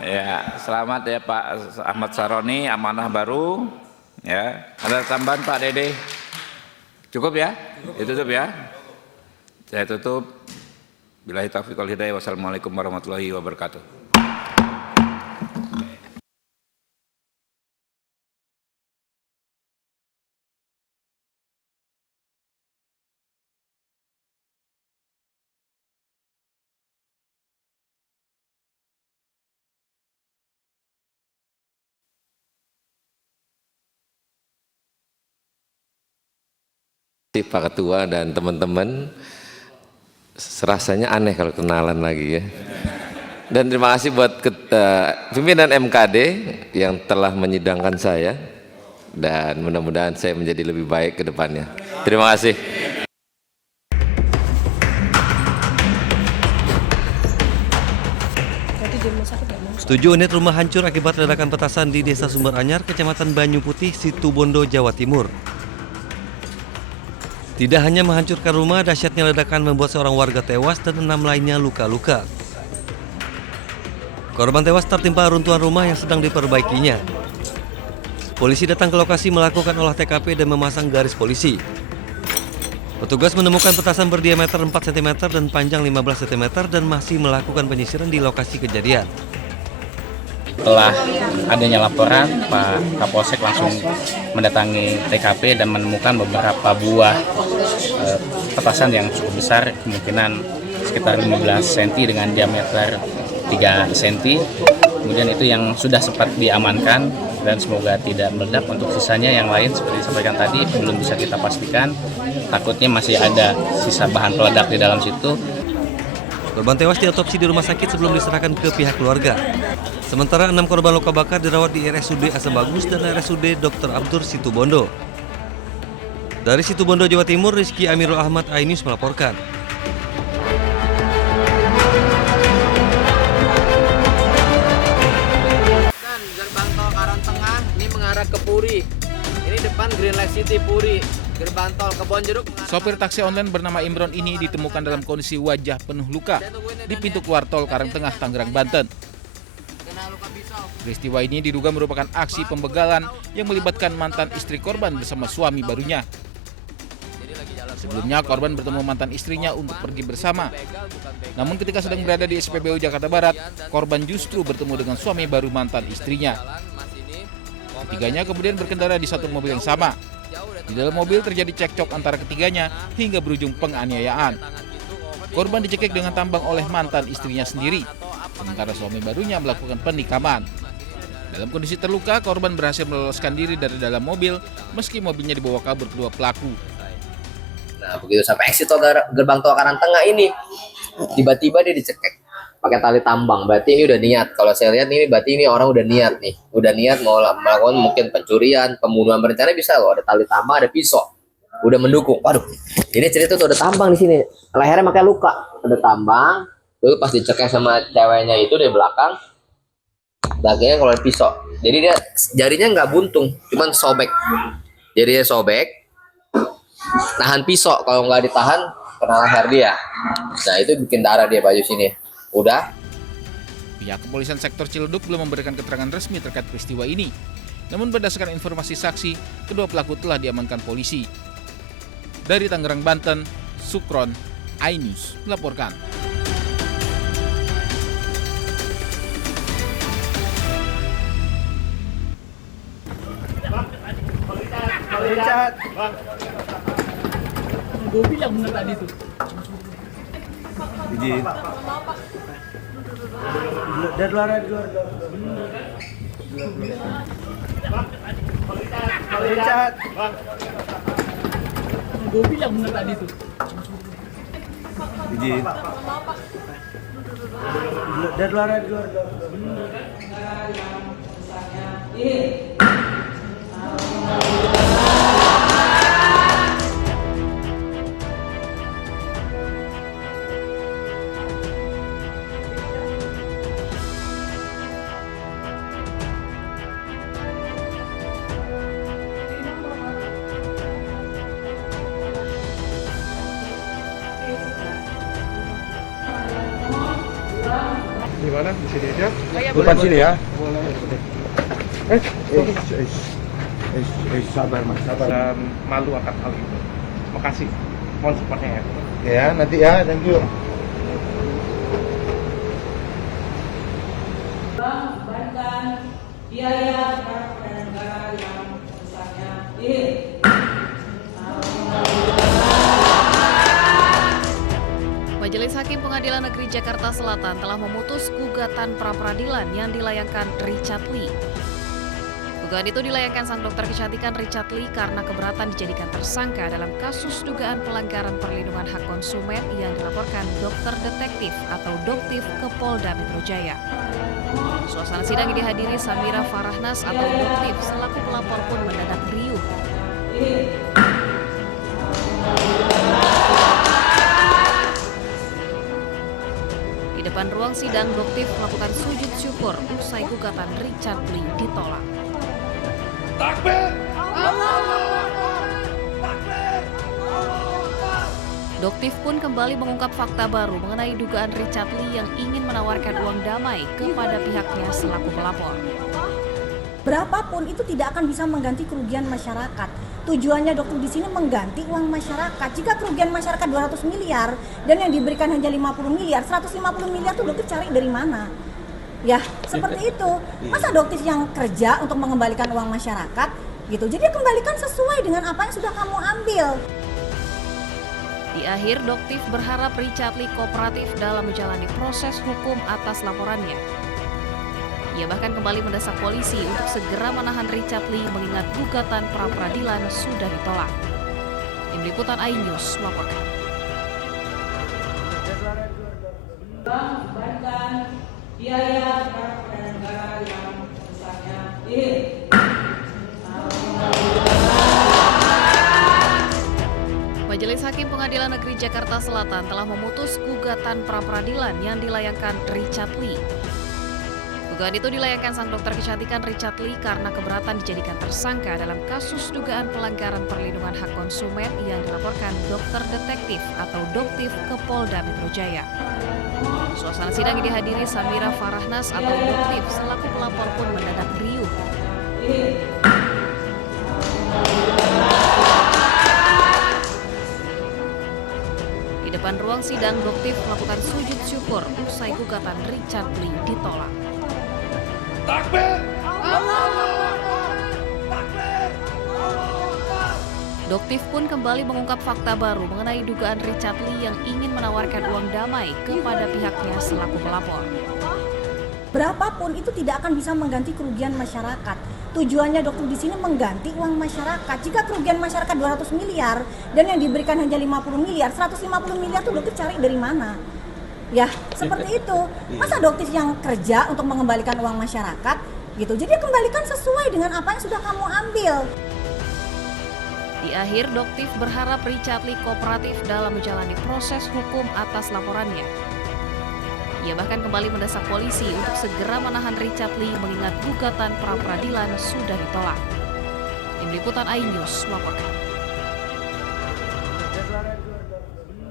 Ya, selamat ya Pak Ahmad Saroni, amanah baru. Ya, ada tambahan Pak Dede? Cukup ya? Ditutup ya? Saya tutup. Billahi taufiq wal hidayah. Wassalamualaikum warahmatullahi wabarakatuh. Pak Ketua dan teman-teman, rasanya aneh kalau kenalan lagi ya. Dan terima kasih buat pimpinan MKD yang telah menyidangkan saya, dan mudah-mudahan saya menjadi lebih baik ke depannya. Terima kasih. 7 unit rumah hancur akibat ledakan petasan di Desa Sumber Anyar, Kecamatan Banyu Putih, Situbondo, Jawa Timur. Tidak hanya menghancurkan rumah, dahsyatnya ledakan membuat seorang warga tewas dan 6 lainnya luka-luka. Korban tewas tertimpa runtuhan rumah yang sedang diperbaikinya. Polisi datang ke lokasi melakukan olah TKP dan memasang garis polisi. Petugas menemukan petasan berdiameter 4 cm dan panjang 15 cm dan masih melakukan penyisiran di lokasi kejadian. Setelah adanya laporan, Pak Kapolsek langsung mendatangi TKP dan menemukan beberapa buah petasan yang cukup besar, kemungkinan sekitar 15 cm dengan diameter 3 cm. Kemudian itu yang sudah sempat diamankan dan semoga tidak meledak. Untuk sisanya yang lain seperti disampaikan tadi belum bisa kita pastikan, takutnya masih ada sisa bahan peledak di dalam situ. Korban tewas diotopsi di rumah sakit sebelum diserahkan ke pihak keluarga. Sementara 6 korban luka bakar dirawat di RSUD Asam Bagus dan RSUD Dr. Abdur Situbondo. Dari Situbondo, Jawa Timur, Rizky Amirul Ahmad, iNews melaporkan. Gerbang tol Karangtengah ini mengarah ke Puri. Ini depan Green Lake City Puri. Gerbang tol Kebonjeruk. Sopir taksi online bernama Imron ini ditemukan dalam kondisi wajah penuh luka di pintu keluar tol Karangtengah, Tangerang, Banten. Peristiwa ini diduga merupakan aksi pembegalan yang melibatkan mantan istri korban bersama suami barunya. Sebelumnya korban bertemu mantan istrinya untuk pergi bersama. Namun ketika sedang berada di SPBU Jakarta Barat, korban justru bertemu dengan suami baru mantan istrinya. Ketiganya kemudian berkendara di satu mobil yang sama. Di dalam mobil terjadi cekcok antara ketiganya hingga berujung penganiayaan. Korban dicekik dengan tambang oleh mantan istrinya sendiri, sementara suami barunya melakukan penikaman. Dalam kondisi terluka, korban berhasil meloloskan diri dari dalam mobil meski mobilnya dibawa kabur kedua pelaku. Nah, begitu sampai exit gerbang tol Karangtengah ini, tiba-tiba dia dicekek pakai tali tambang. Berarti ini udah niat. Kalau saya lihat ini berarti ini orang udah niat nih. Udah niat mau melakukan mungkin pencurian, pembunuhan berencana bisa loh. Ada tali tambang, ada pisau. Udah mendukung. Waduh. Ini cerita tuh ada tambang di sini. Lehernya pakai luka. Ada tambang. Lalu pas dicekek sama ceweknya itu dari belakang. Belakangnya kalau ada pisau. Jadi dia jarinya nggak buntung, cuman sobek. Jadi dia sobek. Nahan pisau, kalau nggak ditahan kena leher dia. Nah itu bikin darah dia baju sini. Udah. Pihak kepolisian sektor Ciledug belum memberikan keterangan resmi terkait peristiwa ini. Namun berdasarkan informasi saksi, kedua pelaku telah diamankan polisi. Dari Tangerang, Banten, Sukron, iNews melaporkan. Gue bilang bener tadi tuh. Jadi dari luar. Gue bilang bener tadi tuh. Jadi dari luar. Gimana? boleh di sini aja. Depan sini ya. Sabar mas, sabar. Dan malu akan hal itu. Makasih. Mohon supportnya ya. Ya nanti ya, thank you. Biaya kepada negara yang besarnya Majelis Hakim Pengadilan Negeri Jakarta Selatan telah memutus gugatan pra-peradilan yang dilayangkan Richard Lee. Gugatan itu dilayangkan sang dokter kecantikan Richard Lee karena keberatan dijadikan tersangka dalam kasus dugaan pelanggaran perlindungan hak konsumen yang dilaporkan dokter detektif atau Doktif ke Polda Metro Jaya. Suasana sidang yang dihadiri Samira Farahnas atau Doktif selaku pelapor pun mendadak riuh. Di depan ruang sidang, Doktif melakukan sujud syukur usai gugatan Richard Lee ditolak. Takbir! Doktif pun kembali mengungkap fakta baru mengenai dugaan Richard Lee yang ingin menawarkan uang damai kepada pihaknya selaku pelapor. Berapapun itu tidak akan bisa mengganti kerugian masyarakat. Tujuannya dokter di sini mengganti uang masyarakat. Jika kerugian masyarakat 200 miliar dan yang diberikan hanya 50 miliar, 150 miliar itu dokter cari dari mana? Ya, seperti itu. Masa dokter yang kerja untuk mengembalikan uang masyarakat gitu. Jadi kembalikan sesuai dengan apa yang sudah kamu ambil. Di akhir, Doktif berharap Richard Lee kooperatif dalam menjalani proses hukum atas laporannya. Ia bahkan kembali mendesak polisi untuk segera menahan Richard Lee mengingat gugatan pra-peradilan sudah ditolak. Tim Liputan iNews melaporkan. Biaya kepada negara yang besarnya Majelis Hakim Pengadilan Negeri Jakarta Selatan telah memutus gugatan pra-peradilan yang dilayangkan Richard Lee. Gugatan itu dilayangkan sang dokter kecantikan Richard Lee karena keberatan dijadikan tersangka dalam kasus dugaan pelanggaran perlindungan hak konsumen yang dilaporkan dokter detektif atau Doktif ke Polda Metro Jaya. Suasana sidang yang dihadiri Samira Farahnas atau Doktif selaku pelapor pun mendadak riuh. Di depan ruang sidang, Doktif melakukan sujud syukur usai gugatan Richard Lee ditolak. Takbir! Doktif pun kembali mengungkap fakta baru mengenai dugaan Richard Lee yang ingin menawarkan uang damai kepada pihaknya selaku pelapor. Berapapun itu tidak akan bisa mengganti kerugian masyarakat. Tujuannya dokter di sini mengganti uang masyarakat. Jika kerugian masyarakat 200 miliar dan yang diberikan hanya 50 miliar, 150 miliar itu dokter cari dari mana? Ya, seperti itu. Masa dokter yang kerja untuk mengembalikan uang masyarakat gitu. Jadi kembalikan sesuai dengan apa yang sudah kamu ambil. Di akhir, Doktif berharap Richard Lee kooperatif dalam menjalani proses hukum atas laporannya. Ia bahkan kembali mendesak polisi untuk segera menahan Richard Lee mengingat gugatan pra-peradilan sudah ditolak. Tim Liputan iNews melaporkan.